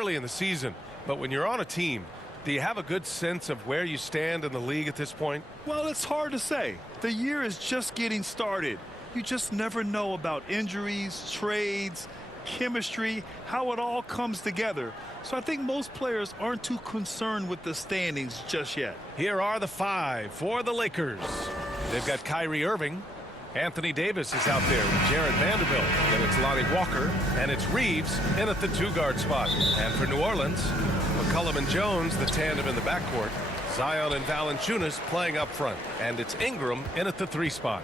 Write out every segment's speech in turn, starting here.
early in the season, but when you're on a team, do you have a good sense of where you stand in the league at this point? Well, it's hard to say. The year is just getting started. You just never know about injuries, trades, chemistry, how it all comes together. So I think most players aren't too concerned with the standings just yet. Here are the 5 for the Lakers. They've got Kyrie Irving. Anthony Davis is out there with Jared Vanderbilt. Then it's Lonnie Walker, and it's Reeves in at the 2-guard spot. And for New Orleans, McCollum and Jones, the tandem in the backcourt. Zion and Valanciunas playing up front. And it's Ingram in at the 3 spot.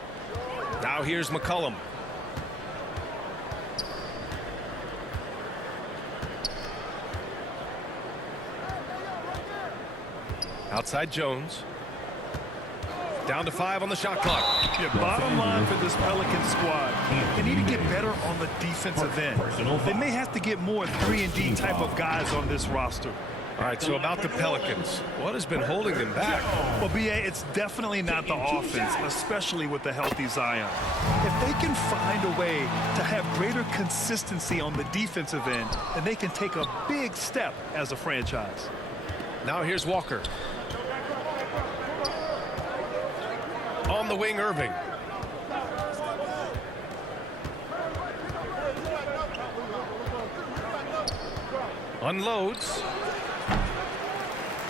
Now here's McCollum. Outside Jones. Down to 5 on the shot clock. Yeah, bottom line for this Pelicans squad, they need to get better on the defensive end. They may have to get more 3-and-D type of guys on this roster. All right, so about the Pelicans, what has been holding them back? Well, B.A., it's definitely not the offense, especially with the healthy Zion. If they can find a way to have greater consistency on the defensive end, then they can take a big step as a franchise. Now here's Walker. On the wing, Irving. Unloads.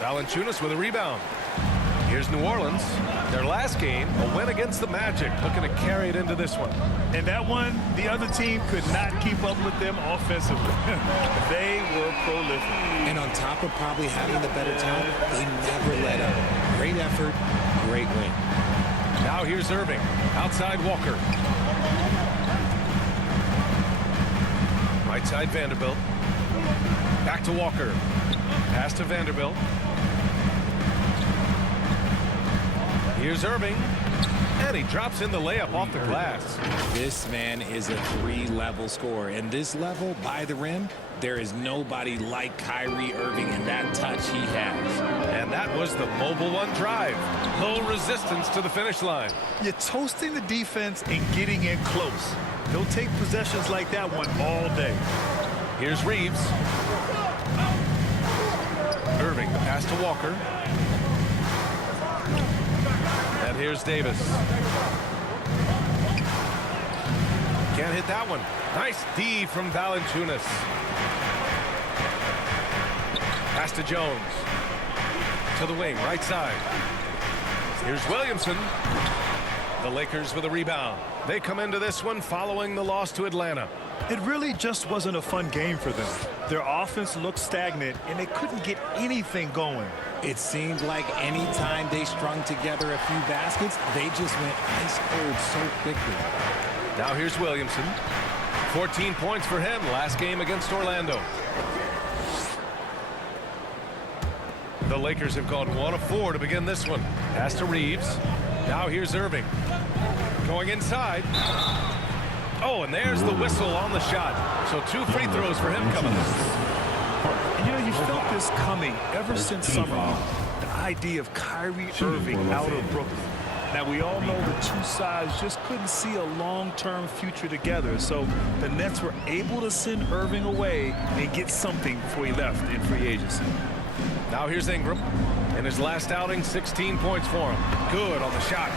Valanciunas with a rebound. Here's New Orleans. Their last game, a win against the Magic, looking to carry it into this one. And that one, the other team could not keep up with them offensively. They were prolific. And on top of probably having the better talent, they never let up. Great effort, great win. Now here's Irving. Outside Walker. Right side Vanderbilt. Back to Walker. Pass to Vanderbilt. Here's Irving. And he drops in the layup off the glass. This man is a 3-level scorer. And this level, by the rim, there is nobody like Kyrie Irving in that touch he has. And that was the mobile one drive. No resistance to the finish line. You're toasting the defense and getting in close. They'll take possessions like that one all day. Here's Reeves. Irving, the pass to Walker. And here's Davis. Can't hit that one. Nice D from Valanciunas. Pass to Jones. To the wing, right side. Here's Williamson. The Lakers with a rebound. They come into this one following the loss to Atlanta. It really just wasn't a fun game for them. Their offense looked stagnant, and they couldn't get anything going. It seemed like any time they strung together a few baskets, they just went ice cold so quickly. Now here's Williamson. 14 points for him last game against Orlando. The Lakers have gone 1 of 4 to begin this one. Pass to Reeves. Now here's Irving. Going inside. Oh, and there's the whistle on the shot. So 2 free throws for him coming. You know, you felt this coming ever since summer. The idea of Kyrie Irving out of Brooklyn. Now, we all know the two sides just couldn't see a long-term future together. So the Nets were able to send Irving away and get something before he left in free agency. Now here's Ingram. In his last outing, 16 points for him. Good on the shot.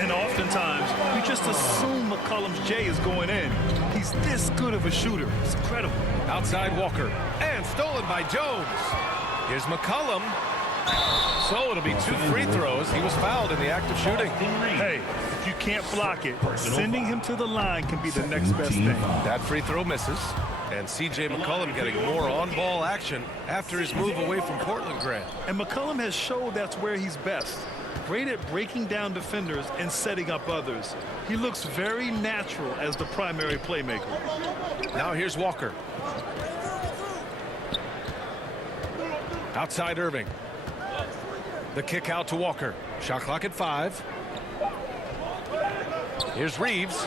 And oftentimes, you just assume McCollum's J is going in. He's this good of a shooter. It's incredible. Outside Walker. And stolen by Jones. Here's McCollum. So it'll be 2 free throws. He was fouled in the act of shooting. Hey, if you can't block it, sending him to the line can be the next best thing. That free throw misses. And C.J. McCollum getting more on-ball action after his move away from Portland Grant. And McCollum has showed that's where he's best. Great at breaking down defenders and setting up others. He looks very natural as the primary playmaker. Now here's Walker. Outside Irving. The kick out to Walker. Shot clock at 5. Here's Reeves.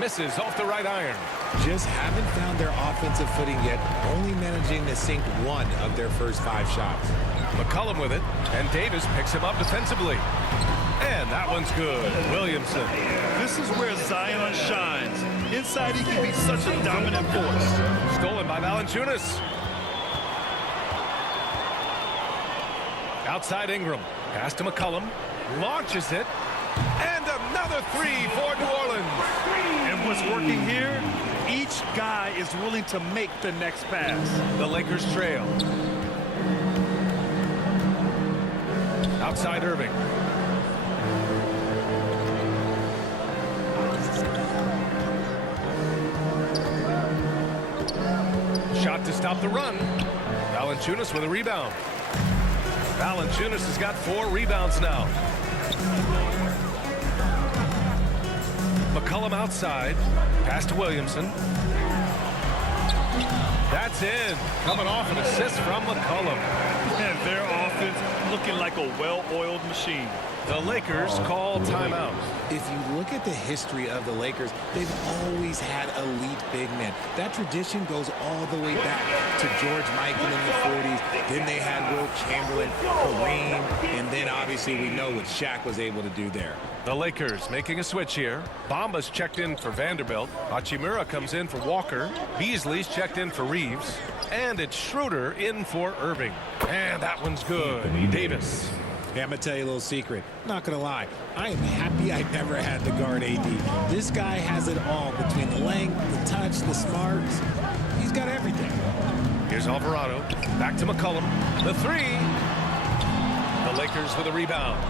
Misses off the right iron. Just haven't found their offensive footing yet, only managing to sink 1 of their first 5 shots. McCollum with it, and Davis picks him up defensively. And that one's good. Williamson. This is where Zion shines. Inside, he can be such a dominant force. Stolen by Valanciunas. Outside Ingram. Pass to McCollum. Launches it. And another three for New Orleans. And what's working here, each guy is willing to make the next pass. The Lakers trail. Outside Irving. Shot to stop the run. Valanciunas with a rebound. Valanciunas has got 4 rebounds now. McCollum outside. Pass to Williamson. That's in. Coming off an assist from McCollum. And their offense looking like a well-oiled machine. The Lakers call timeout. If you look at the history of the Lakers, they've always had elite big men. That tradition goes all the way back to George Michael in the 40s. Then they had Wilt Chamberlain, Kareem, and then obviously we know what Shaq was able to do there. The Lakers making a switch here. Bamba's checked in for Vanderbilt. Hachimura comes in for Walker. Beasley's checked in for Reeves. And it's Schroeder in for Irving. And that one's good. Davis. Hey, I'm going to tell you a little secret. Not going to lie. I am happy I never had to guard AD. This guy has it all between the length, the touch, the smarts. He's got everything. Here's Alvarado. Back to McCollum. The three. The Lakers with a rebound.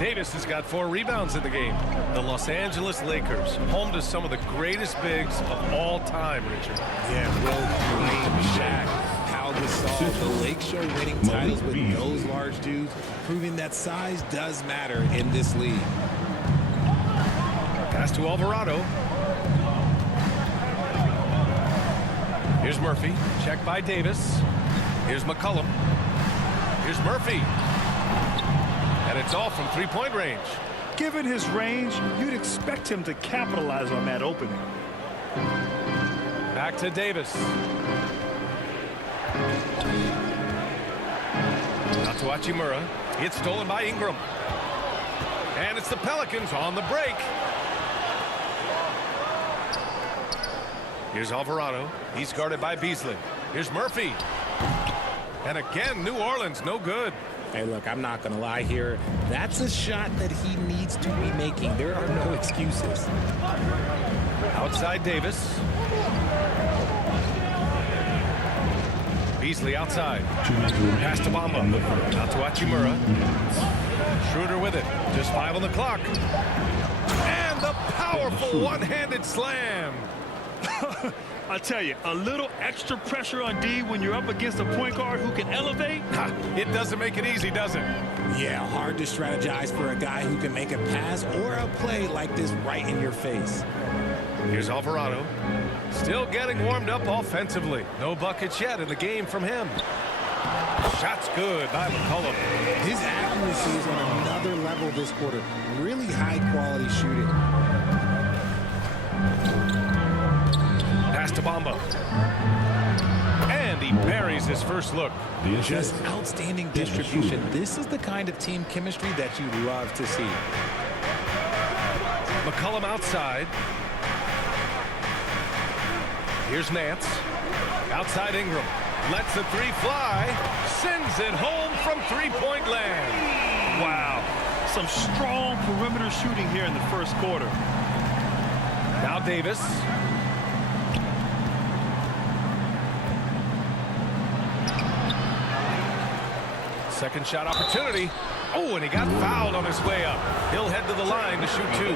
Davis has got 4 rebounds in the game. The Los Angeles Lakers, home to some of the greatest bigs of all time, Richard. Yeah, Will, Kareem, Shaq, Pau Gasol, the Lake Show winning titles with those large dudes, proving that size does matter in this league. Pass to Alvarado. Here's Murphy. Check by Davis. Here's McCollum. Here's Murphy. And it's all from 3-point range. Given his range, you'd expect him to capitalize on that opening. Back to Davis. Out to Hachimura. It's stolen by Ingram. And it's the Pelicans on the break. Here's Alvarado. He's guarded by Beasley. Here's Murphy. And again, New Orleans, no good. Hey, look, I'm not going to lie here. That's a shot that he needs to be making. There are no excuses. Outside Davis. Beasley outside. Pass to Bamba. Out to Hachimura. Schroeder with it. Just 5 on the clock. And the powerful one-handed slam. I tell you, a little extra pressure on D when you're up against a point guard who can elevate. It doesn't make it easy, does it? Yeah, hard to strategize for a guy who can make a pass or a play like this right in your face. Here's Alvarado. Still getting warmed up offensively. No buckets yet in the game from him. Shot's good by McCollum. His accuracy is on another level this quarter. Really high-quality shooting. Pass to Bamba. And he buries his first look. Just outstanding distribution. This is the kind of team chemistry that you love to see. McCollum outside. Here's Nance. Outside Ingram. Lets the three fly. Sends it home from 3-point land. Wow. Some strong perimeter shooting here in the first quarter. Now Davis. Second shot opportunity. Oh, and he got fouled on his way up. He'll head to the line to shoot 2.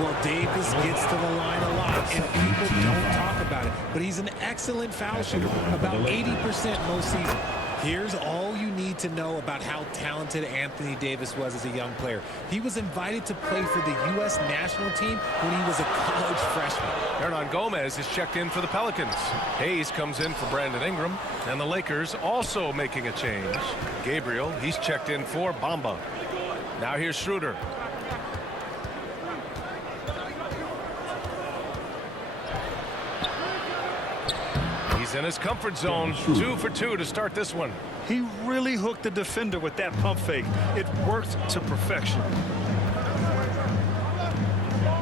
Well, Davis gets to the line a lot, and people don't talk about it. But he's an excellent foul shooter, about 80% most seasons. Here's all you need to know about how talented Anthony Davis was as a young player. He was invited to play for the U.S. national team when he was a college freshman. Hernan Gomez is checked in for the Pelicans. Hayes comes in for Brandon Ingram. And the Lakers also making a change. Gabriel, he's checked in for Bamba. Now here's Schroeder. He's in his comfort zone. 2 for 2 to start this one. He really hooked the defender with that pump fake. It worked to perfection.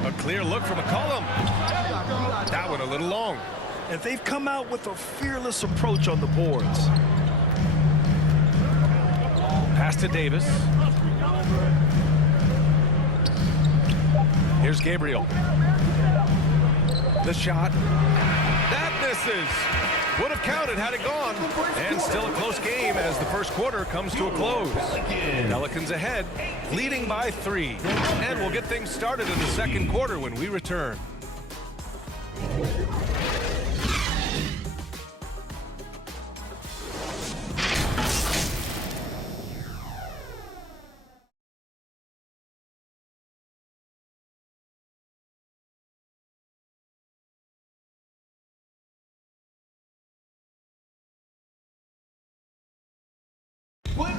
A clear look from McCollum. That one a little long. And they've come out with a fearless approach on the boards. Pass to Davis. Here's Gabriel. The shot. That misses. Would have counted had it gone. And still a close game as the first quarter comes to a close. Pelicans ahead, leading by 3. And we'll get things started in the second quarter when we return.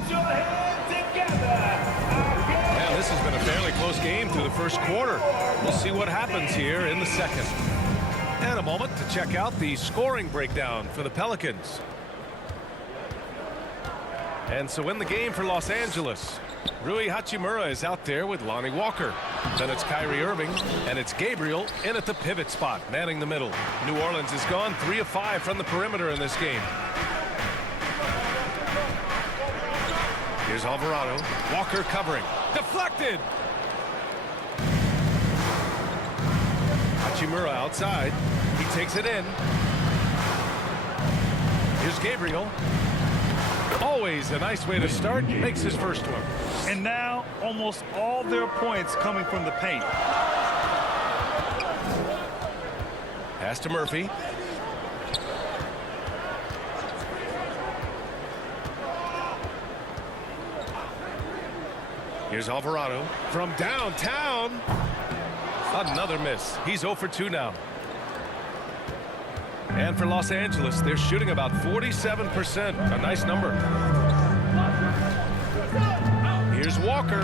Yeah, this has been a fairly close game through the first quarter. We'll see what happens here in the second. And a moment to check out the scoring breakdown for the Pelicans. And so in the game for Los Angeles, Rui Hachimura is out there with Lonnie Walker. Then it's Kyrie Irving, and it's Gabriel in at the pivot spot, manning the middle. New Orleans has gone 3 of 5 from the perimeter in this game. Here's Alvarado. Walker covering. Deflected. Hachimura outside. He takes it in. Here's Gabriel. Always a nice way to start. Makes his first one. And now almost all their points coming from the paint. Pass to Murphy. Here's Alvarado from downtown. Another miss. He's 0 for 2 now. And for Los Angeles, they're shooting about 47%. A nice number. Here's Walker.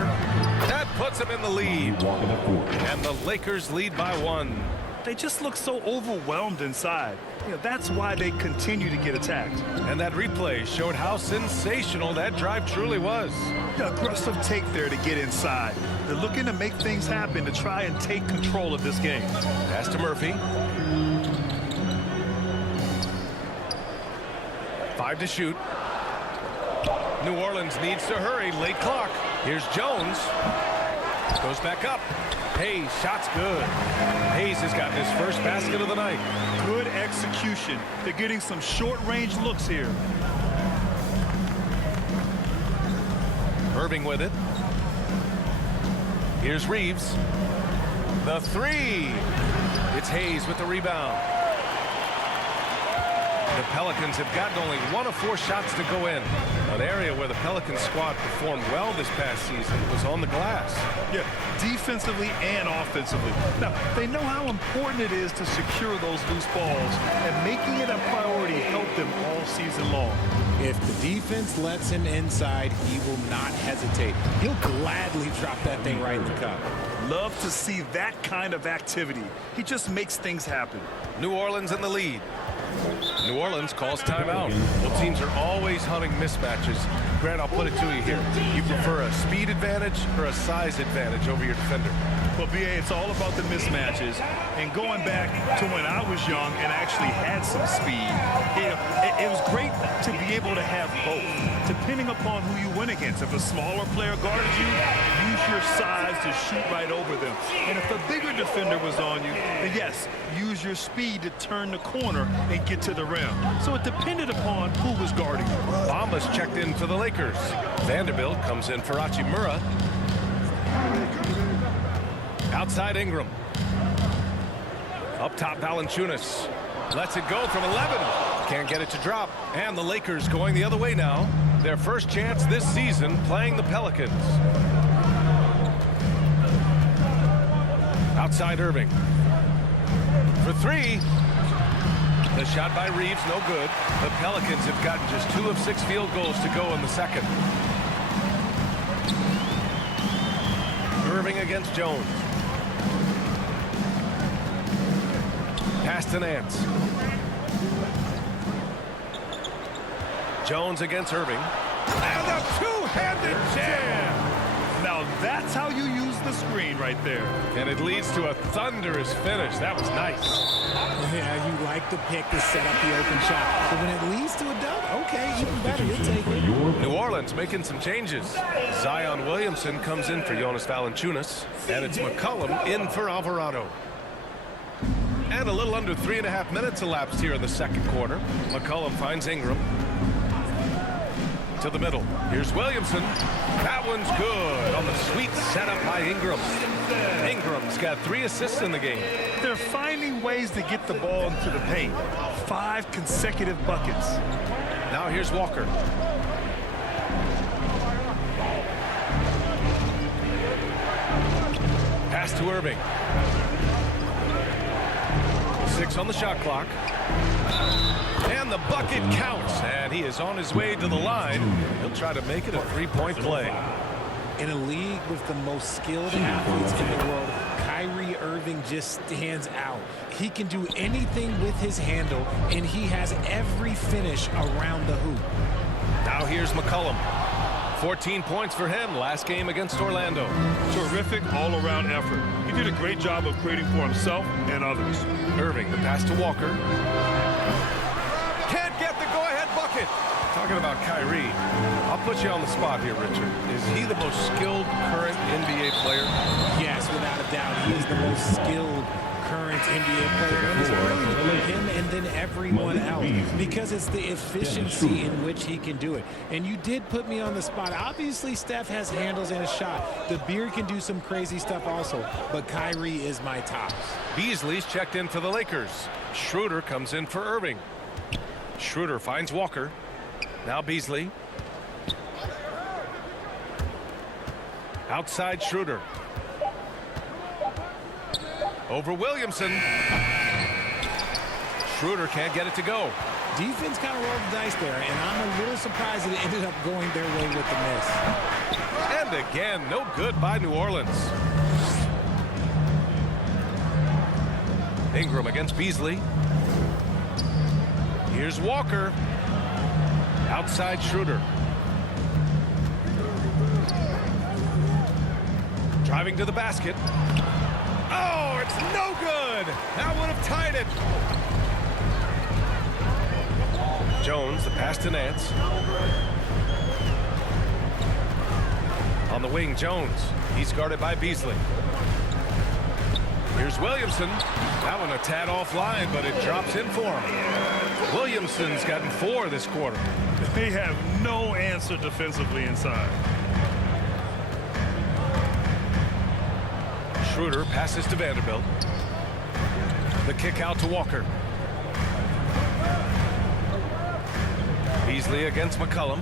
That puts him in the lead. And the Lakers lead by 1. They just look so overwhelmed inside. You know, that's why they continue to get attacked. And that replay showed how sensational that drive truly was. The aggressive take there to get inside. They're looking to make things happen to try and take control of this game. Pass to Murphy. 5 to shoot. New Orleans needs to hurry. Late clock. Here's Jones. Goes back up. Hayes, shot's good. Hayes has gotten his first basket of the night. Good execution. They're getting some short-range looks here. Irving with it. Here's Reeves. The 3. It's Hayes with the rebound. The Pelicans have gotten only 1 of 4 shots to go in. An area where the Pelicans squad performed well this past season was on the glass. Yeah, defensively and offensively. Now, they know how important it is to secure those loose balls, and making it a priority helped them all season long. If the defense lets him inside, he will not hesitate. He'll gladly drop that thing right in the cup. Love to see that kind of activity. He just makes things happen. New Orleans in the lead. New Orleans calls timeout. Well, teams are always hunting mismatches. Grant, I'll put it to you here. You prefer a speed advantage or a size advantage over your defender? Well, BA, it's all about the mismatches. And going back to when I was young and actually had some speed, it was great to be able to have both, depending upon who you went against. If a smaller player guarded you, use your size to shoot right over them. And if a bigger defender was on you, then yes, use your speed to turn the corner and get to the rim. So it depended upon who was guarding you. Bamba's checked in for the Lakers. Vanderbilt comes in for Hachimura. Outside Ingram. Up top Valanciunas. Lets it go from 11. Can't get it to drop. And the Lakers going the other way now. Their first chance this season playing the Pelicans. Outside Irving. For 3. The shot by Reeves, no good. The Pelicans have gotten just 2 of 6 field goals to go in the second. Irving against Jones. Pass to Nance. Jones against Irving. And a two-handed jam. Now that's how you use the screen right there. And it leads to a thunderous finish. That was nice. Yeah, you like the pick to set up the open shot. But when it leads to a dunk, okay, even better, you'll take it. New Orleans Orleans making some changes. Zion Williamson comes in for Jonas Valanciunas, and it's McCollum in for Alvarado. And a little under 3.5 minutes elapsed here in the second quarter. McCollum finds Ingram. To the middle. Here's Williamson. That one's good on the sweet setup by Ingram. Ingram's got 3 assists in the game. They're finding ways to get the ball into the paint. 5 consecutive buckets. Now here's Walker. Pass to Irving. 6 on the shot clock. And the bucket counts. And he is on his way to the line. He'll try to make it a 3-point play. In a league with the most skilled athletes in the world, Kyrie Irving just stands out. He can do anything with his handle, and he has every finish around the hoop. Now here's McCollum. 14 points for him last game against Orlando. Terrific all-around effort. He did a great job of creating for himself and others. Irving, the pass to Walker. Can't get the go-ahead bucket. Talking about Kyrie, I'll put you on the spot here, Richard. Is he the most skilled current NBA player? Yes, without a doubt. He is the most skilled current NBA player. And it's really him and then everyone else, because it's the efficiency in which he can do it. And you did put me on the spot. Obviously, Steph has handles in a shot. The Beard can do some crazy stuff also, but Kyrie is my top. Beasley's checked in for the Lakers. Schroeder comes in for Irving. Schroeder finds Walker. Now Beasley. Outside Schroeder. Over Williamson. Schroeder can't get it to go. Defense kind of rolled the dice there, and I'm a little surprised that it ended up going their way with the miss. And again, no good by New Orleans. Ingram against Beasley. Here's Walker. Outside Schroeder. Driving to the basket. Oh, it's no good. That would have tied it. Jones, the pass to Nance. On the wing, Jones. He's guarded by Beasley. Here's Williamson. That one a tad offline, but it drops in for him. Williamson's gotten 4 this quarter. They have no answer defensively inside. Schroeder passes to Vanderbilt. The kick out to Walker. Beasley against McCollum.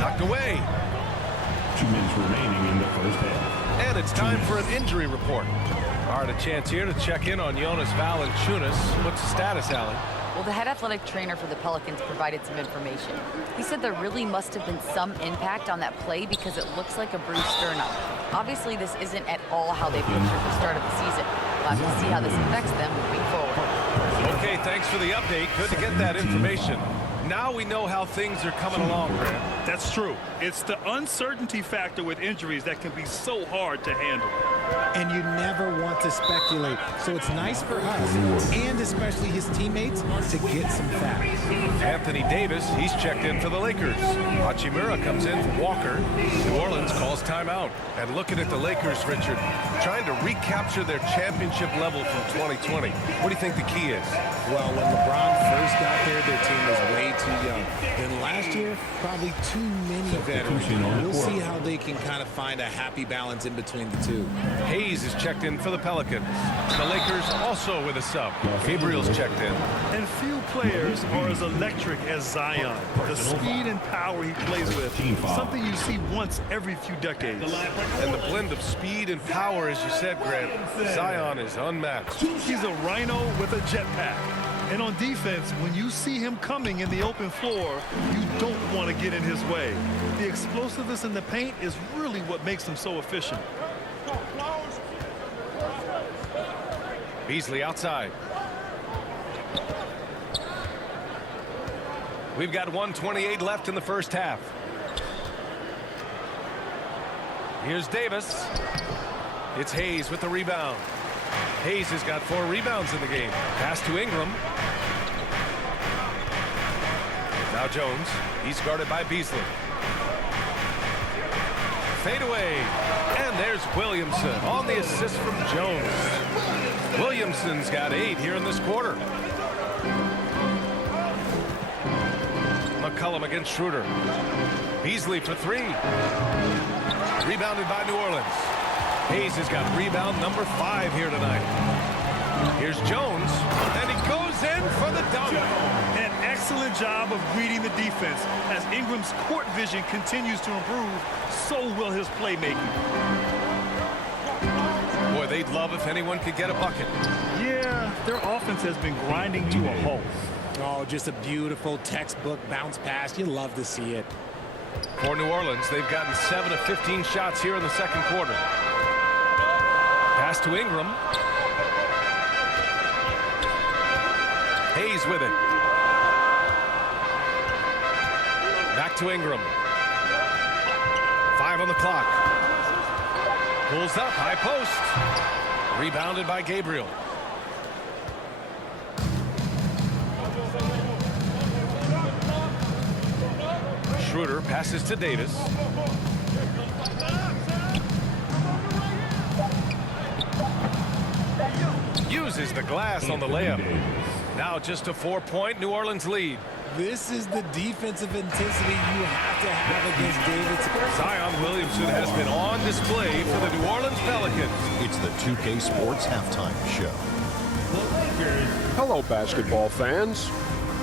Knocked away. 2 minutes remaining in the first half. And it's time for an injury report. All right, a chance here to check in on Jonas Valanciunas. What's the status, Allie? Well, the head athletic trainer for the Pelicans provided some information. He said there really must have been some impact on that play because it looks like a bruised sternum. Obviously, this isn't at all how they pictured the start of the season. We'll have to see how this affects them moving forward. Okay, thanks for the update. Good to get that information. Now we know how things are coming along, Grant. That's true. It's the uncertainty factor with injuries that can be so hard to handle. And you never want to speculate. So it's nice for us, and especially his teammates, to get some facts. Anthony Davis, he's checked in for the Lakers. Hachimura comes in for Walker. New Orleans calls timeout. And looking at the Lakers, Richard, trying to recapture their championship level from 2020. What do you think the key is? Well, when LeBron first got there, their team was way too young. Then last year, probably too many veterans. We'll see how they can kind of find a happy balance in between the two. Hayes is checked in for the Pelicans. The Lakers also with a sub. Gabriel's checked in. And few players are as electric as Zion. The speed and power he plays with, something you see once every few decades. And the blend of speed and power, as you said, Grant, Zion is unmatched. He's a rhino with a jetpack. And on defense, when you see him coming in the open floor, you don't want to get in his way. The explosiveness in the paint is really what makes him so efficient. Beasley outside. We've got 1:28 left in the first half. Here's Davis. It's Hayes with the rebound. Hayes has got 4 rebounds in the game. Pass to Ingram. Now Jones, he's guarded by Beasley. Fade away, and there's Williamson on the assist from Jones. Williamson's got 8 here in this quarter. McCollum against Schroeder. Beasley for 3. Rebounded by New Orleans. Hayes has got rebound number 5 here tonight. Here's Jones, and he goes in for the dunk. An excellent job of reading the defense. As Ingram's court vision continues to improve, so will his playmaking. Boy, they'd love if anyone could get a bucket. Yeah, their offense has been grinding to a halt. Oh, just a beautiful textbook bounce pass. You love to see it. For New Orleans, they've gotten 7 of 15 shots here in the second quarter. Pass to Ingram. Hayes with it. Back to Ingram. 5 on the clock. Pulls up, high post. Rebounded by Gabriel. Schroeder passes to Davis. Uses the glass on the layup. Now just a 4-point New Orleans lead. This is the defensive intensity you have to have against Davidson. Zion Williamson has been on display for the New Orleans Pelicans. It's the 2K Sports Halftime Show. Hello, basketball fans.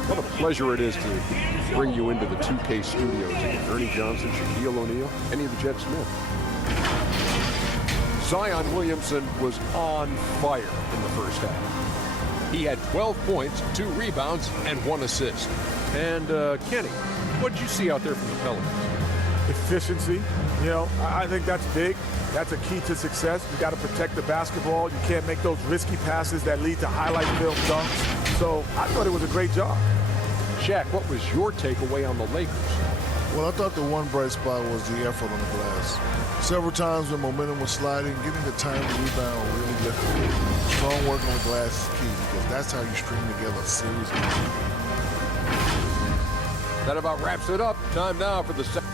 What a pleasure it is to bring you into the 2K studios again. Ernie Johnson, Shaquille O'Neal, any of the Jet Smith. Zion Williamson was on fire in the first half. He had 12 points, 2 rebounds, and 1 assist. And Kenny, what did you see out there from the Pelicans? Efficiency. You know, I think that's big. That's a key to success. You got to protect the basketball. You can't make those risky passes that lead to highlight film dunks. So I thought it was a great job. Shaq, what was your takeaway on the Lakers? Well, I thought the one bright spot was the effort on the glass. Several times when momentum was sliding, getting the time to rebound really difficult. Strong work on the glass is key because that's how you string together a series of games. That about wraps it up. Time now for the second.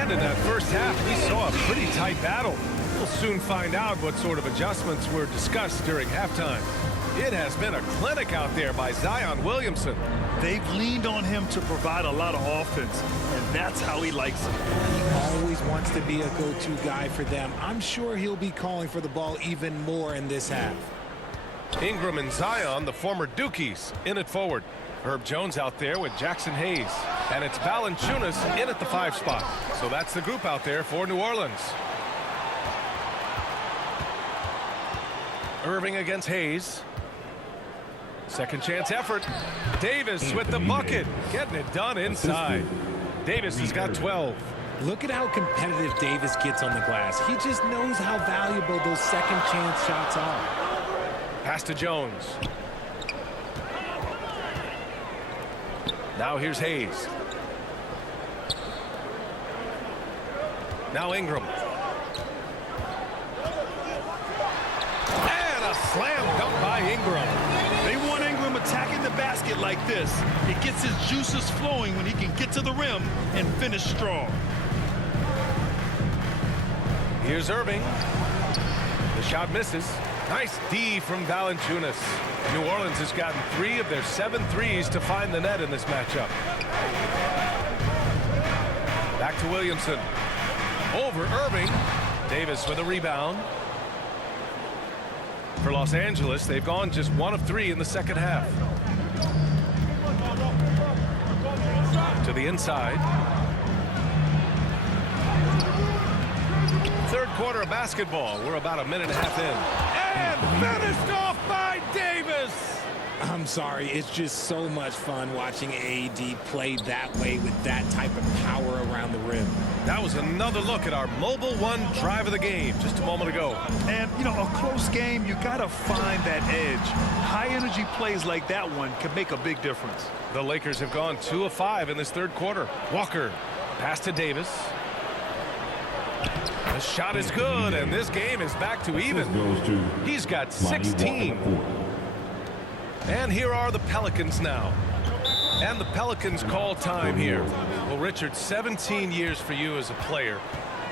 And in that first half, we saw a pretty tight battle. We'll soon find out what sort of adjustments were discussed during halftime. It has been a clinic out there by Zion Williamson. They've leaned on him to provide a lot of offense, and that's how he likes it. He always wants to be a go-to guy for them. I'm sure he'll be calling for the ball even more in this half. Ingram and Zion, the former Dukies, in it forward. Herb Jones out there with Jackson Hayes. And it's Valanciunas in at the 5 spot. So that's the group out there for New Orleans. Irving against Hayes. Second chance effort. Davis with the bucket. Getting it done inside. Davis has got 12. Look at how competitive Davis gets on the glass. He just knows how valuable those second chance shots are. Pass to Jones. Now here's Hayes. Now Ingram. And a slam dunk by Ingram. They want Ingram attacking the basket like this. It gets his juices flowing when he can get to the rim and finish strong. Here's Irving. The shot misses. Nice D from Valanciunas. New Orleans has gotten 3 of their 7 threes to find the net in this matchup. Back to Williamson. Over Irving. Davis with a rebound. For Los Angeles, they've gone just 1 of 3 in the second half. To the inside. Third quarter of basketball. We're about a minute and a half in. And finished off by Davis. I'm sorry, it's just so much fun watching AD play that way with that type of power around the rim. That was another look at our Mobile One drive of the game just a moment ago. And, you know, a close game, you got to find that edge. High-energy plays like that one can make a big difference. The Lakers have gone 2 of 5 in this third quarter. Walker, pass to Davis. The shot is good, and this game is back to even. Goes to He's got Lonnie 16. Walker, 4. And here are the Pelicans now. And the Pelicans call time here. Well, Richard, 17 years for you as a player.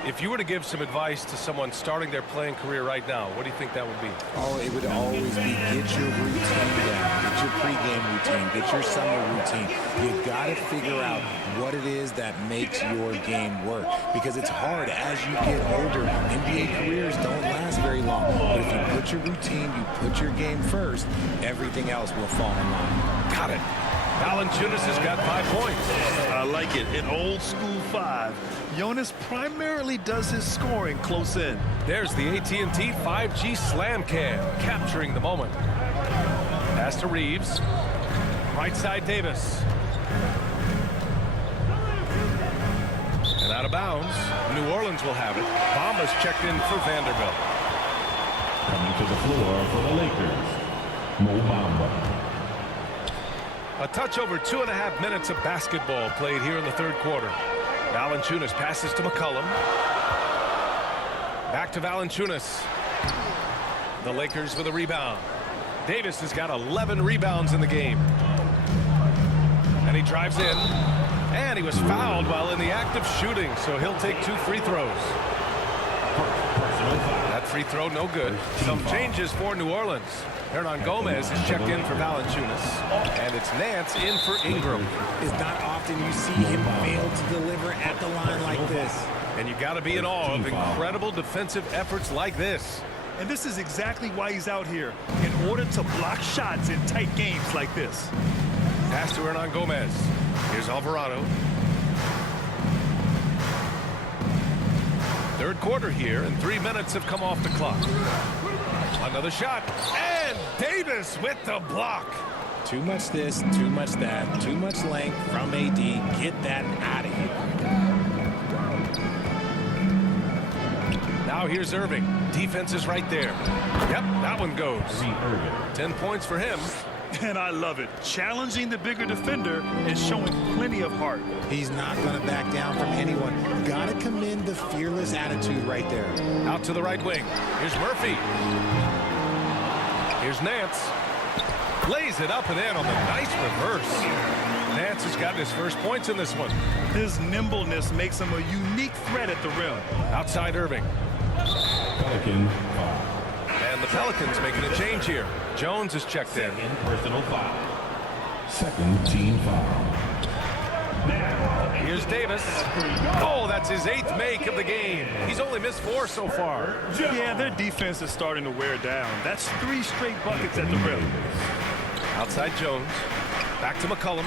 If you were to give some advice to someone starting their playing career right now, what do you think that would be? Oh, it would always be get your routine down, get your pregame routine, get your summer routine. You've got to figure out what it is that makes your game work, because it's hard as you get older. NBA careers don't last very long, but if you put your routine, you put your game first, everything else will fall in line. Got it. Valanciunas has got 5 points. I like it. An old school 5. Jonas primarily does his scoring close in. There's the AT&T 5G Slam Cam, capturing the moment. Pass to Reeves. Right side Davis. And out of bounds. New Orleans will have it. Bamba's checked in for Vanderbilt. Coming to the floor for the Lakers, Mo Bamba. A touch over 2.5 minutes of basketball played here in the third quarter. Valanciunas passes to McCollum. Back to Valanciunas. The Lakers with a rebound. Davis has got 11 rebounds in the game. And he drives in. And he was fouled while in the act of shooting, so he'll take 2 free throws. That free throw no good. Some changes for New Orleans. Hernan Gomez is checked in for Valanciunas. And it's Nance in for Ingram. It's not often you see him fail to deliver at the line like this. And you got to be in awe of incredible defensive efforts like this. And this is exactly why he's out here, in order to block shots in tight games like this. Pass to Hernan Gomez. Here's Alvarado. Third quarter here, and 3 minutes have come off the clock. Another shot, and Davis with the block. Too much this, too much that, too much length from AD. Get that out of here. Now here's Irving. Defense is right there. Yep, that one goes. 10 points for him. And I love it. Challenging the bigger defender and showing plenty of heart. He's not going to back down from anyone. Got to commend the fearless attitude right there. Out to the right wing. Here's Murphy. Here's Nance. Lays it up and in on the nice reverse. Nance has gotten his first points in this one. His nimbleness makes him a unique threat at the rim. Outside Irving. Pelican foul. And the Pelicans making a change here. Jones is checked in. Personal foul. Second team foul. Here's Davis. Oh, that's his 8th make of the game. He's only missed 4 so far. Yeah, their defense is starting to wear down. That's 3 straight buckets at the rim. Outside Jones. Back to McCollum.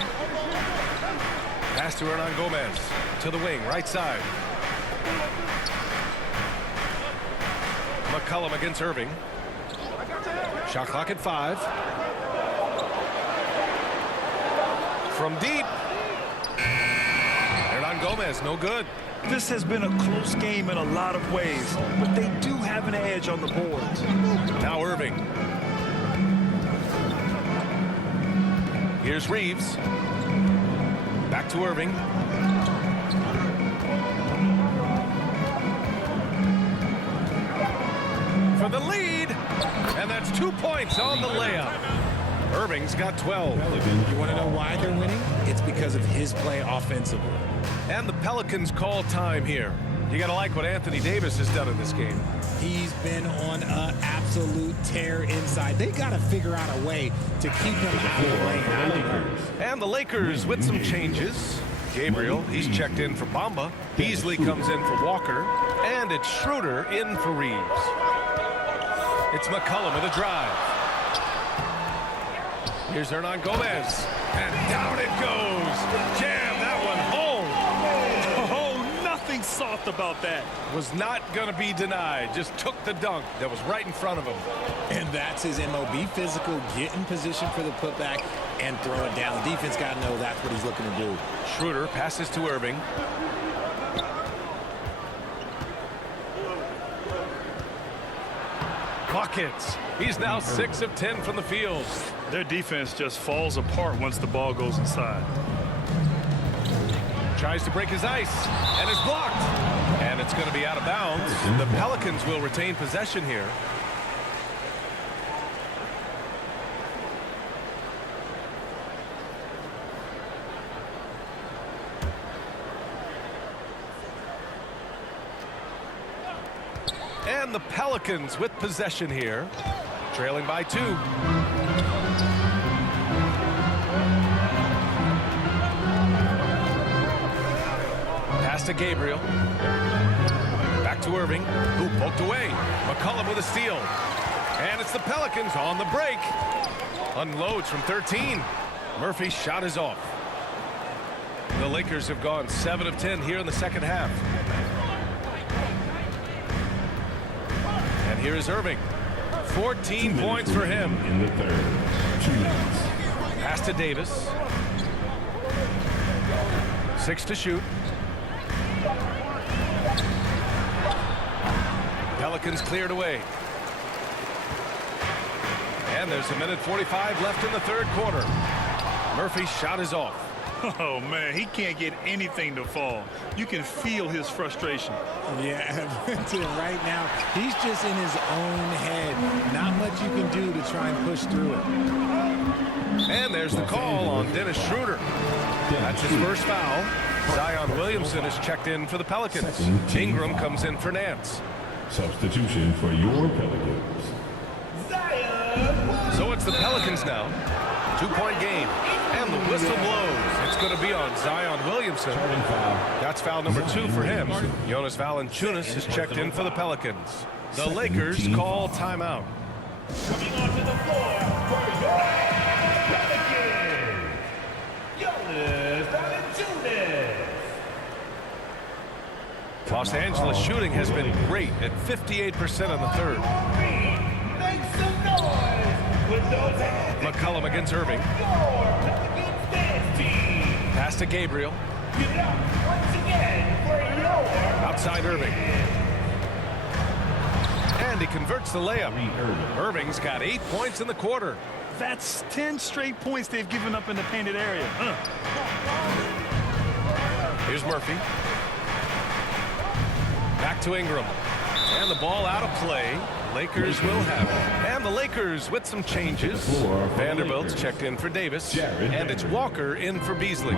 Pass to Hernan Gomez. To the wing, right side. McCollum against Irving. Shot clock at 5. From deep. Hernan Gomez, no good. This has been a close game in a lot of ways, but they do have an edge on the boards. Now Irving. Here's Reeves. Back to Irving. For the lead. And that's 2 points on the layup. Irving's got 12. You want to know why they're winning? It's because of his play offensively. And the Pelicans call time here. You got to like what Anthony Davis has done in this game. He's been on an absolute tear inside. They got to figure out a way to keep him out of the lane. And the Lakers with some changes. Gabriel, he's checked in for Bamba. Beasley comes in for Walker. And it's Schroeder in for Reeves. It's McCollum with a drive. Here's Hernan Gomez. And down it goes. Jam that one home. Oh, nothing soft about that. Was not going to be denied. Just took the dunk that was right in front of him. And that's his MO. Be physical, get in position for the putback, and throw it down. The defense got to know that's what he's looking to do. Schroeder passes to Irving. Buckets. He's now 6 of 10 from the field. Their defense just falls apart once the ball goes inside. Tries to break his ice and is blocked. And it's going to be out of bounds. The Pelicans will retain possession here. And the Pelicans with possession here, trailing by 2. Pass to Gabriel. Back to Irving, who poked away. McCollum with a steal. And it's the Pelicans on the break. Unloads from 13. Murphy's shot is off. The Lakers have gone 7 of 10 here in the second half. And here is Irving. 14 points for him. In the third. 2 minutes. Pass to Davis. 6 to shoot. Pelicans cleared away. And there's 1:45 left in the third quarter. Murphy's shot is off. Oh, man, he can't get anything to fall. You can feel his frustration. Yeah, right now, he's just in his own head. Not much you can do to try and push through it. And there's the call on Dennis Schroeder. That's his first foul. Zion Williamson is checked in for the Pelicans. Ingram comes in for Nance. Substitution for your Pelicans. So it's the Pelicans now. 2-point game. And the whistle blows. It's going to be on Zion Williamson. That's foul number 2 for him. Jonas Valanciunas is checked in for the Pelicans. The Lakers call timeout. Coming onto the floor for your Pelicans, Jonas Valanciunas. Los Angeles shooting has been great at 58% in the third. Make some noise with those hands. McCollum against Irving. Pass to Gabriel. Give it up once again for your Outside Irving. And he converts the layup. Irving's got 8 points in the quarter. That's 10 straight points they've given up in the painted area. Here's Murphy. Back to Ingram. And the ball out of play. Lakers will have it. And the Lakers with some changes. Vanderbilt's checked in for Davis. And it's Walker in for Beasley.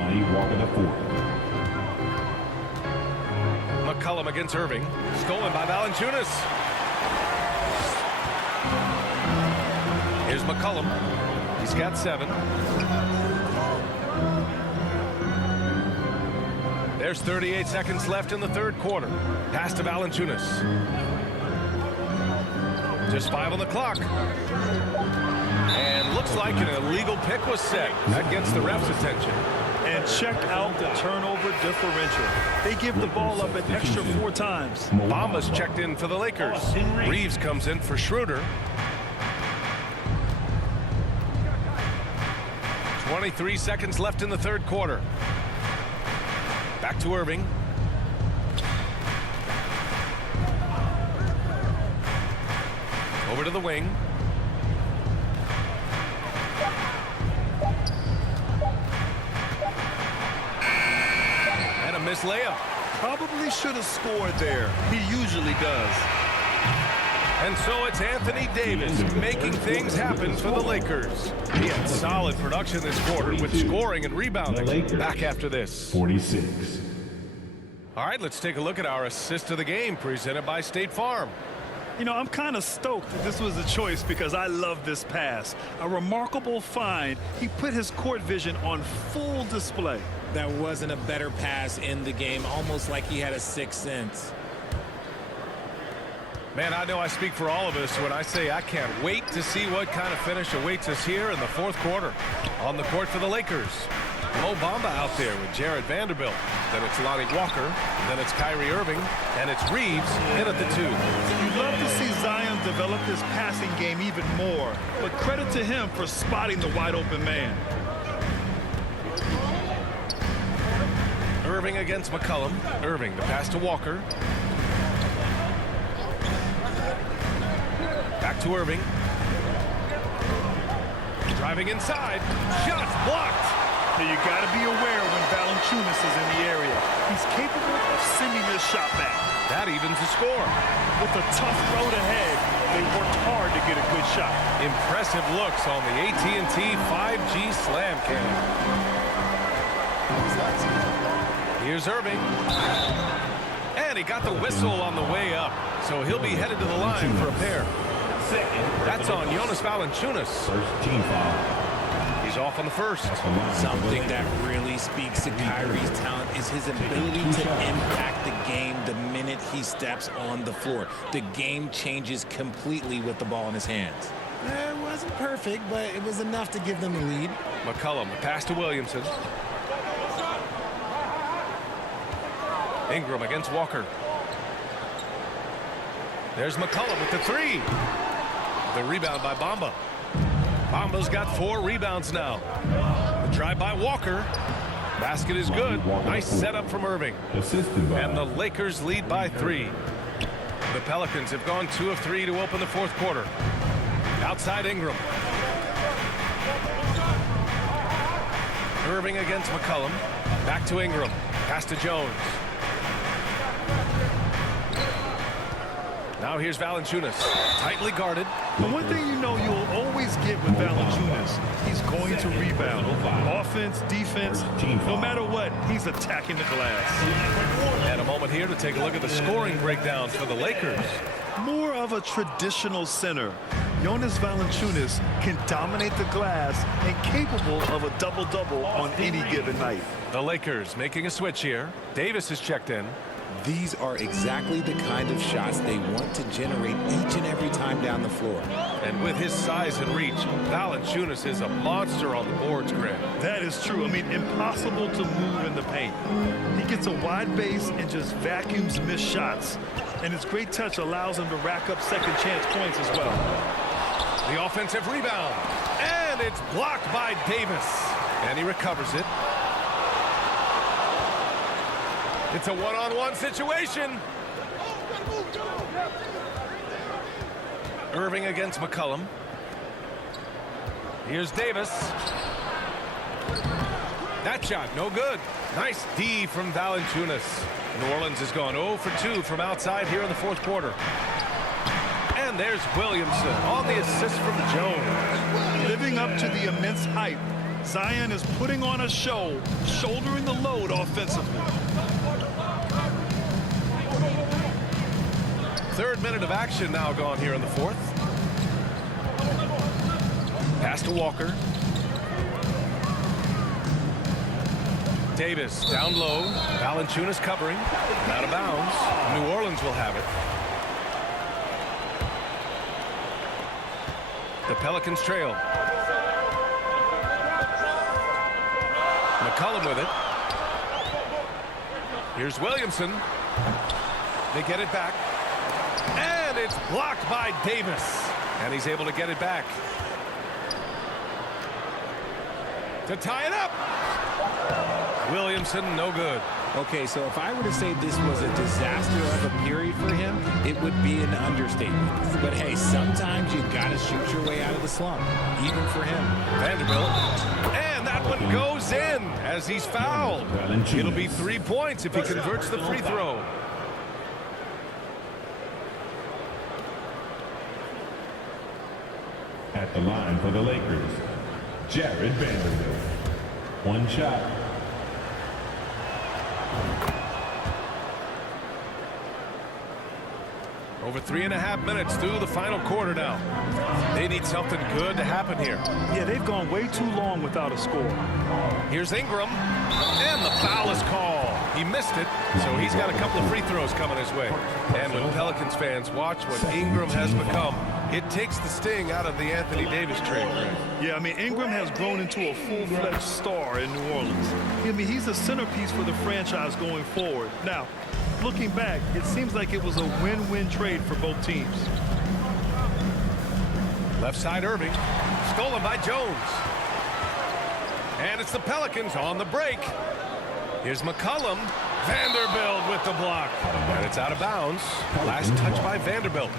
McCollum against Irving. Stolen by Valanciunas. Here's McCollum. He's got 7. There's 38 seconds left in the third quarter. Pass to Valanciunas. Just 5 on the clock. And looks like an illegal pick was set. That gets the ref's attention. And check out the turnover differential. They give the ball up an extra 4 times. Bamba's checked in for the Lakers. Reeves comes in for Schroeder. 23 seconds left in the third quarter. Back to Irving. Over to the wing. And a missed layup. Probably should have scored there. He usually does. And so it's Anthony Davis making things happen for the Lakers. He had solid production this quarter with scoring and rebounding. Back after this. 46. All right, let's take a look at our assist of the game presented by State Farm. You know, I'm kind of stoked that this was a choice because I love this pass. A remarkable find. He put his court vision on full display. That wasn't a better pass in the game, almost like he had a 6th sense. Man, I know I speak for all of us when I say I can't wait to see what kind of finish awaits us here in the fourth quarter. On the court for the Lakers, Mo Bamba out there with Jared Vanderbilt. Then it's Lonnie Walker. Then it's Kyrie Irving. And it's Reeves in at the 2. You'd love to see Zion develop his passing game even more. But credit to him for spotting the wide open man. Irving against McCollum. Irving, the pass to Walker. Back to Irving. Driving inside. Shots blocked. Now, you got to be aware when Valanciunas is in the area. He's capable of sending this shot back. That evens the score. With a tough road ahead, they worked hard to get a good shot. Impressive looks on the AT&T 5G Slam Cam. Here's Irving. And he got the whistle on the way up. So he'll be headed to the line for a pair. That's on Jonas Valanciunas. First team foul. He's off on the first. Something that really speaks to Kyrie's talent is his ability to impact the game the minute he steps on the floor. The game changes completely with the ball in his hands. It wasn't perfect, but it was enough to give them the lead. McCollum, pass to Williamson. Ingram against Walker. There's McCollum with the three. The rebound by Bamba. Bamba's got 4 rebounds now. The drive by Walker. Basket is good. Nice setup from Irving. And the Lakers lead by 3. The Pelicans have gone 2 of 3 to open the fourth quarter. Outside Ingram. Irving against McCollum. Back to Ingram. Pass to Jones. Now here's Valanciunas, tightly guarded. The one thing you know you'll always get with Valanciunas, he's going to rebound. Offense, defense, no matter what, he's attacking the glass. And a moment here to take a look at the scoring breakdown for the Lakers. More of a traditional center. Jonas Valanciunas can dominate the glass and capable of a double-double on any given night. The Lakers making a switch here. Davis is checked in. These are exactly the kind of shots they want to generate each and every time down the floor. And with his size and reach, Valanciunas is a monster on the boards, Grant. That is true. I mean, impossible to move in the paint. He gets a wide base and just vacuums missed shots. And his great touch allows him to rack up second chance points as well. The offensive rebound. And it's blocked by Davis. And he recovers it. It's a one-on-one situation. Irving against McCollum. Here's Davis. That shot, no good. Nice D from Valanciunas. New Orleans has gone 0 for 2 from outside here in the fourth quarter. And there's Williamson on the assist from Jones. Living up to the immense hype, Zion is putting on a show, shouldering the load offensively. Third minute of action now gone here in the fourth. Pass to Walker. Davis down low. Valanciunas covering. Out of bounds. New Orleans will have it. The Pelicans trail. McCollum with it. Here's Williamson. They get it back. And it's blocked by Davis. And he's able to get it back. To tie it up. Williamson, no good. Okay, so if I were to say this was a disaster of a period for him, it would be an understatement. But hey, sometimes you got to shoot your way out of the slump, even for him. Vanderbilt. And that one goes in as he's fouled. It'll be 3 points if he converts the free throw. At the line for the Lakers, Jared Vanderbilt. One shot. Over 3.5 minutes through the final quarter now. They need something good to happen here. Yeah, they've gone way too long without a score. Here's Ingram. And the foul is called. He missed it, so he's got a couple of free throws coming his way. And when Pelicans fans watch what Ingram has become, it takes the sting out of the Anthony Davis trade. Yeah, I mean, Ingram has grown into a full-fledged star in New Orleans. I mean, he's a centerpiece for the franchise going forward. Now, looking back, it seems like it was a win-win trade for both teams. Left side Irving. Stolen by Jones. And it's the Pelicans on the break. Here's McCollum. Vanderbilt with the block. And it's out of bounds. Last touch by Vanderbilt.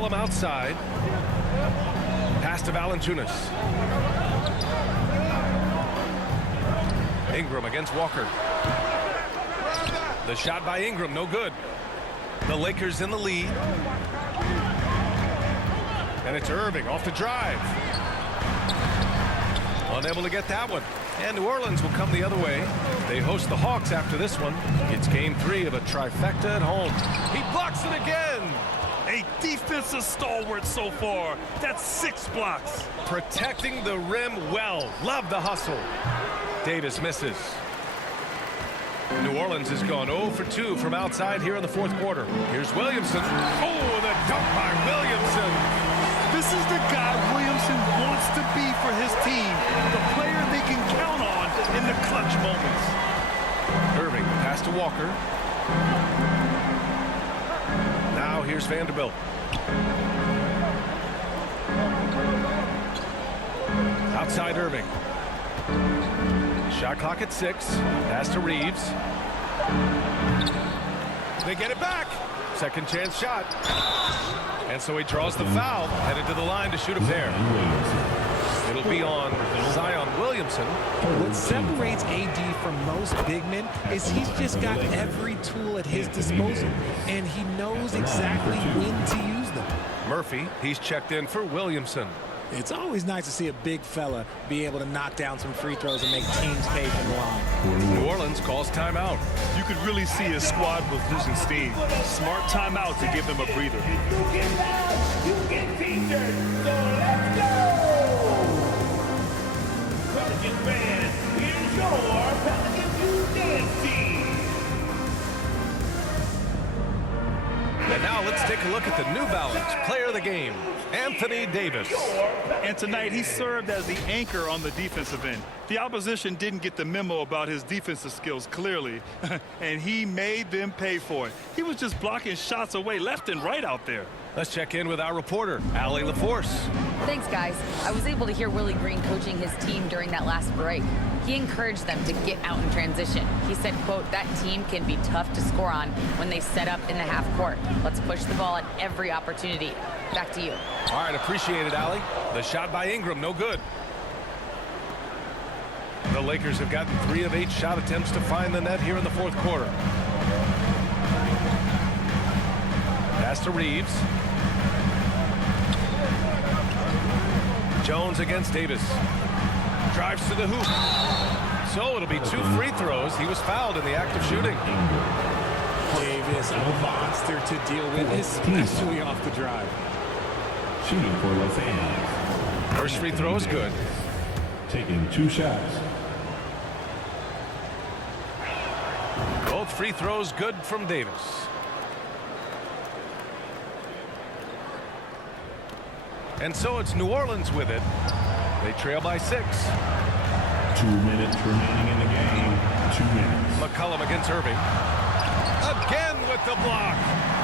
McCollum outside. Pass to Valanciunas. Ingram against Walker. The shot by Ingram, no good. The Lakers in the lead. And it's Irving off the drive. Unable to get that one. And New Orleans will come the other way. They host the Hawks after this one. It's game 3 of a trifecta at home. He blocks it again. A defensive stalwart so far. That's 6 blocks. Protecting the rim well. Love the hustle. Davis misses. New Orleans has gone 0 for 2 from outside here in the fourth quarter. Here's Williamson. Oh, the dunk by Williamson. This is the guy Williamson wants to be for his team. The player they can count on in the clutch moments. Irving, pass to Walker. Now here's Vanderbilt. Outside Irving. Shot clock at 6. Pass to Reeves. They get it back. Second chance shot. And so he draws the foul. Headed to the line to shoot a pair. It'll be on Zion Williamson. What separates AD from most big men is he's just got every tool at his disposal, and he knows exactly when to use them. Murphy, he's checked in for Williamson. It's always nice to see a big fella be able to knock down some free throws and make teams pay from the line. New Orleans calls timeout. You could really see his squad was losing steam. Smart timeout to give them a breather. You get loud, you get t-shirts, so let's go! Pelicans fans, here's your Pelicans U dance team. And now let's take a look at the New Balance player of the game, Anthony Davis. And tonight he served as the anchor on the defensive end. The opposition didn't get the memo about his defensive skills clearly, and he made them pay for it. He was just blocking shots away left and right out there. Let's check in with our reporter, Allie LaForce. Thanks, guys. I was able to hear Willie Green coaching his team during that last break. He encouraged them to get out in transition. He said, quote, that team can be tough to score on when they set up in the half court. Let's push the ball at every opportunity. Back to you. All right, appreciate it, Allie. The shot by Ingram, no good. The Lakers have gotten 3 of 8 shot attempts to find the net here in the fourth quarter. Pass to Reeves. Jones against Davis. Drives to the hoop. So it'll be 2 free throws. He was fouled in the act of shooting. Davis, a monster to deal with, especially off the drive. Shooting for Los Angeles. First free throw is good. Taking 2 shots. Both free throws good from Davis. And so it's New Orleans with it. They trail by 6. 2 minutes remaining in the game. 2 minutes. McCollum against Irving. Again with the block.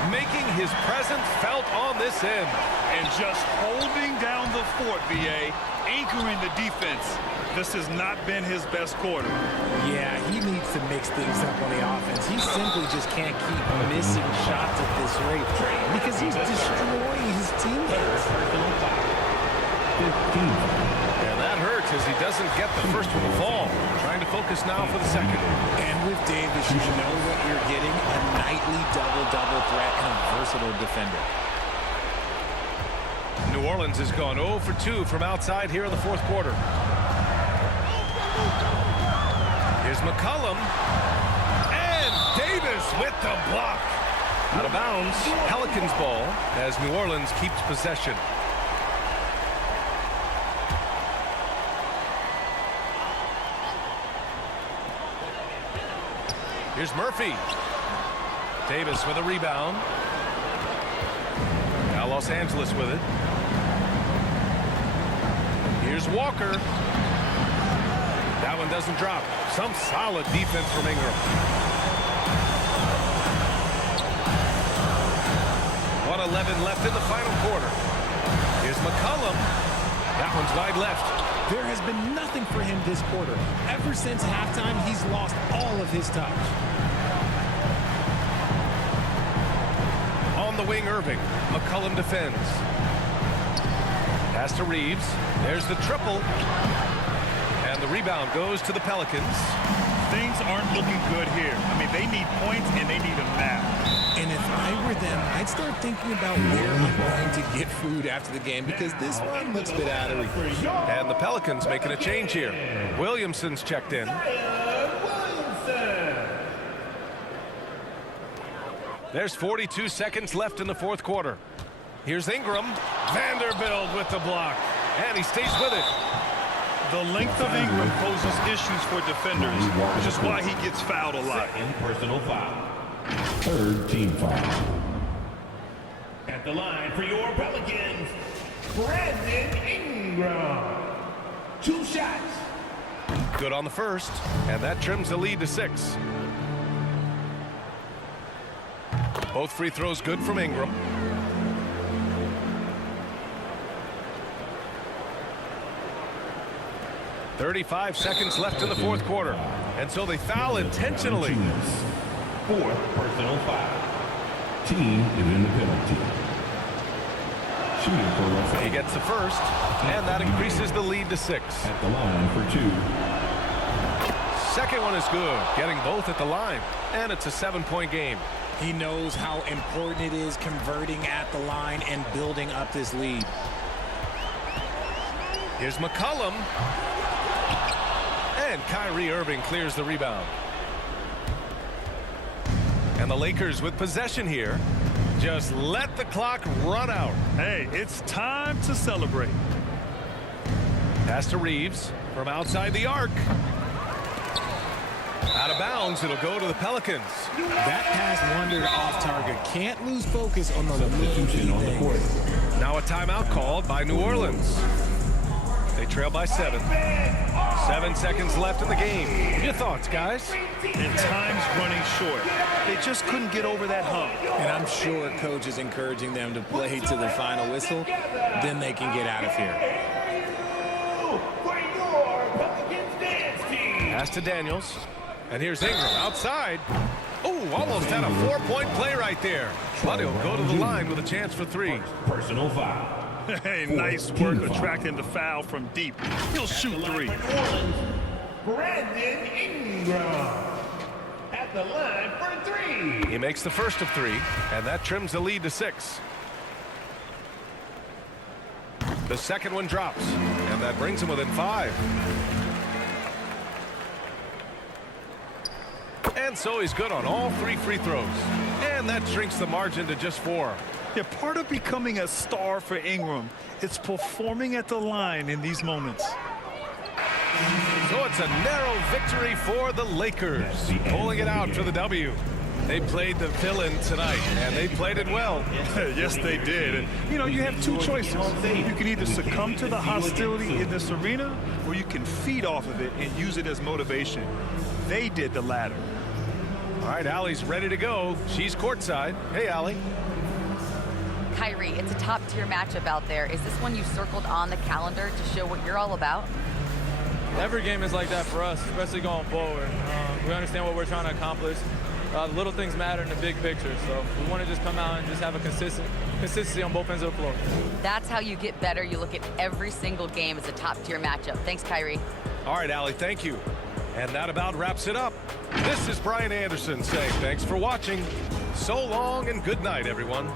Making his presence felt on this end. And just holding down the fort, VA, anchoring the defense. This has not been his best quarter. Yeah, he needs to mix things up on the offense. He simply just can't keep missing shots at this rate because he's destroying his teammates. 15. And that hurts as he doesn't get the first one to fall. Trying to focus now for the second. And with Davis, you know what you're getting, a nightly double-double threat and a versatile defender. New Orleans has gone 0 for 2 from outside here in the fourth quarter. Here's McCollum. And Davis with the block. Out of bounds. Pelicans ball as New Orleans keeps possession. Here's Murphy. Davis with a rebound. Now Los Angeles with it. Here's Walker. That one doesn't drop. Some solid defense from Ingram. 1:11 left in the final quarter. Here's McCollum. That one's wide left. There has been nothing for him this quarter. Ever since halftime, he's lost all of his touch. On On the wing, Irving. McCollum defends. Pass to Reeves. There's the triple. And the rebound goes to the Pelicans. Things aren't looking good here. I mean, they need points and they need them now. And if I were them, I'd start thinking about where I'm going to get food after the game because this run looks a bit out of reach. And the Pelicans making a change here. Williamson's checked in. There's 42 seconds left in the fourth quarter. Here's Ingram. Vanderbilt with the block. And he stays with it. The length of Ingram poses issues for defenders, which is why he gets fouled a lot. Second personal foul. Third team foul. At the line for your Pelicans, Brandon Ingram. 2 shots. Good on the first, and that trims the lead to 6. Both free throws good from Ingram. .35 seconds left in the fourth quarter, and so they foul intentionally. Fourth personal foul. Team is in the penalty. Shooting for Russell. He gets the first, and that increases the lead to 6. At the line for 2. Second one is good, getting both at the line, and it's a 7-point game. He knows how important it is converting at the line and building up this lead. Here's McCollum. And Kyrie Irving clears the rebound. And the Lakers with possession here. Just let the clock run out. Hey, it's time to celebrate. Pass to Reeves from outside the arc. Out of bounds, it'll go to the Pelicans. That pass wandered off target. Can't lose focus on the Substitution on the court. Now a timeout called by New Orleans. They trail by 7. 7 seconds left in the game. Your thoughts, guys? And time's running short. They just couldn't get over that hump. And I'm sure coach is encouraging them to play to the final whistle. Then they can get out of here. For your Pelicans dance team. Pass to Daniels. And here's Ingram outside. Oh, almost had a 4-point play right there. But he'll go to the line with a chance for 3. Personal foul. Hey, nice work attracting the foul from deep. He'll shoot 3. Brandon Ingram. At the line for 3. He makes the first of 3, and that trims the lead to 6. The second one drops, and that brings him within 5. And so he's good on all 3 free throws. And that shrinks the margin to just 4. Yeah, part of becoming a star for Ingram, it's performing at the line in these moments. So it's a narrow victory for the Lakers, pulling it out for the W. They played the villain tonight, and they played it well. Yes, they did. And, you know, you have 2 choices. You can either succumb to the hostility in this arena, or you can feed off of it and use it as motivation. They did the latter. All right, Allie's ready to go. She's courtside. Hey, Allie. Kyrie, it's a top-tier matchup out there. Is this one you circled on the calendar to show what you're all about? Every game is like that for us, especially going forward. We understand what we're trying to accomplish. The little things matter in the big picture, so we want to just come out and just have a consistency on both ends of the floor. That's how you get better. You look at every single game as a top-tier matchup. Thanks, Kyrie. All right, Allie, thank you. And that about wraps it up. This is Brian Anderson saying thanks for watching. So long and good night, everyone.